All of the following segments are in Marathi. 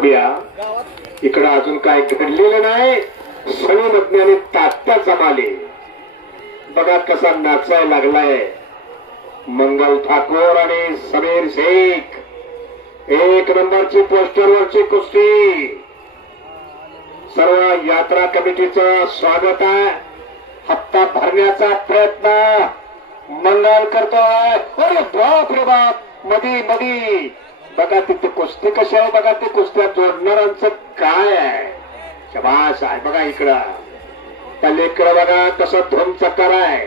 बघूया इकडं अजून काय घडलेलं नाही. सगळे मज्ञानी तात्या जमाले. बघा कसा नाचाय लागलाय. मंगल ठाकूर आणि समीर शेख. एक नंबरची पोस्टरवरची कुस्ती. सर्व यात्रा कमिटीचं स्वागत आहे. हप्ता भरण्याचा प्रयत्न. मंगल करतोय. अरे बाप रे बाप. मधी मधी. बघा तिथे कुस्ती कशी बघा ते कुस्त्या जोडणाऱ्यांचं काय आहे. शबास आहे बघा इकडं. त्या लेकडं बघा कसं धुम चक्कर आहे.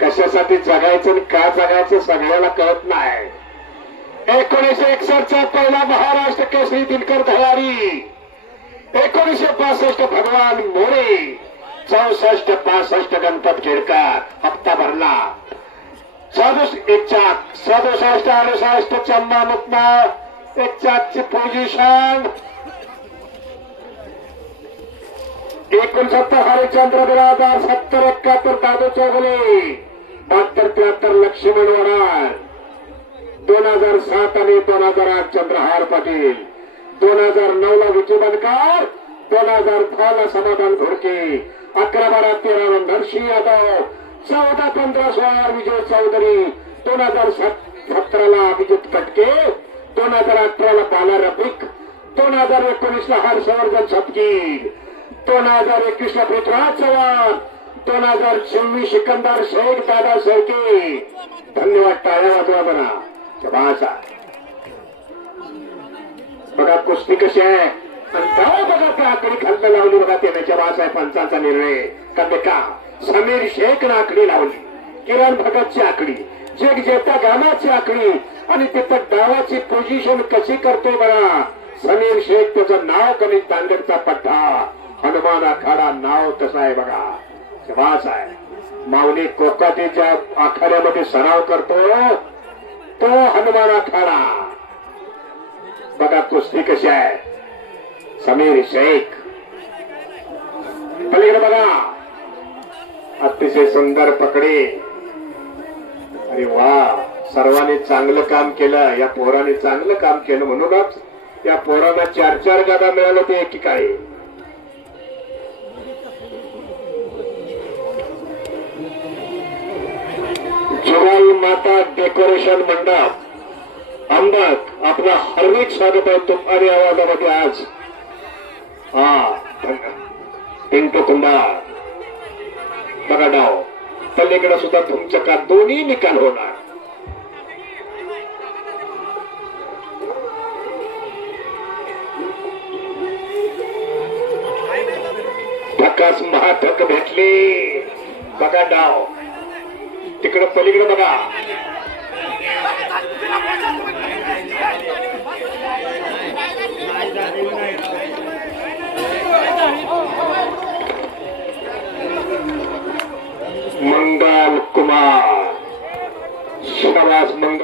कशासाठी जगायचं आणि का जगायचं सगळ्याला कळत नाही. एकोणीसशे एकसष्टचा पहिला महाराष्ट्र केसरी दिनकर तयारी एकोणीसशे पासष्ट भगवान मोरे. चौसष्ट पासष्ट गणपत खेडकर हप्ता भरला. सदुस एक चाक सदुसष्ट अडुसष्ट चंबा मुक्ना एक चाकची पोझिशन एकोणसत्तर हरिश्चंद्र बिरादार सत्तर एकाहत्तर दादू चौगले बहात्तर त्र्याहत्तर लक्ष्मण वराड दोन हजार सात आणि दोन हजार आठ चंद्रहार पाटील. दोन हजार नऊ ला विजय बनकर दोन हजार दहा ला समाधान घोडके. अकरा बारा तेरा ला नरसिंह यादव. चौदा पंधरा सोळा विजय चौधरी दोन हजार सतराला अभिजित कटके दोन हजार अठराला बाला रफिक दोन हजार एकोणीसला हर्षवर्धन सपकीर दोन हजार एकवीसला पृथ्वीराज चव्हाण दोन हजार चोवीस सिकंदर शेख दादा शेळके. धन्यवाद टाळ्या वाजवा बना जबाचा. बघा कुस्ती कशी आहे. आणि बघा त्या आकडी खालनं लावली बघा त्याच्या बाळासाहेब पंचांचा निर्णय. का का? समीर शेख ना आकडी लावली. किरण भगतची आकडी. जग जेता गामाची आकडी. आणि तिथं डावाची पोझिशन कशी करतोय बघा. समीर शेख त्याचं नाव कमी तांगडचा पट्टा. हनुमान आखाडा नाव तसं आहे बघा. वास आहे. माऊली कोकाटीच्या आखाड्यामध्ये सराव करतो. तो हनुमान आखाडा. बघा कुस्ती कशी आहे. समीर शेख. पलीकडे बघा. अतिशय सुंदर पकडे. अरे वा सर्वांनी चांगलं काम केलं. या पोराने चांगलं काम केलं. म्हणूनच या पोरांना चार चार गादा मिळालं ते एकीकाळी. जुगाई माता डेकोरेशन मंडप. अंबक आपलं हार्दिक स्वागत आहे तुम्हाला आवाजामध्ये आज. हा पिंटू कुंभार बघा डाव पल्लीकडे सुद्धा धुमचका दोन्ही निकाल होणार? धक्कास महाधक भेटले. बघा डाव तिकडं पलीकडे बघा. मंगल कुमार शबास मंगल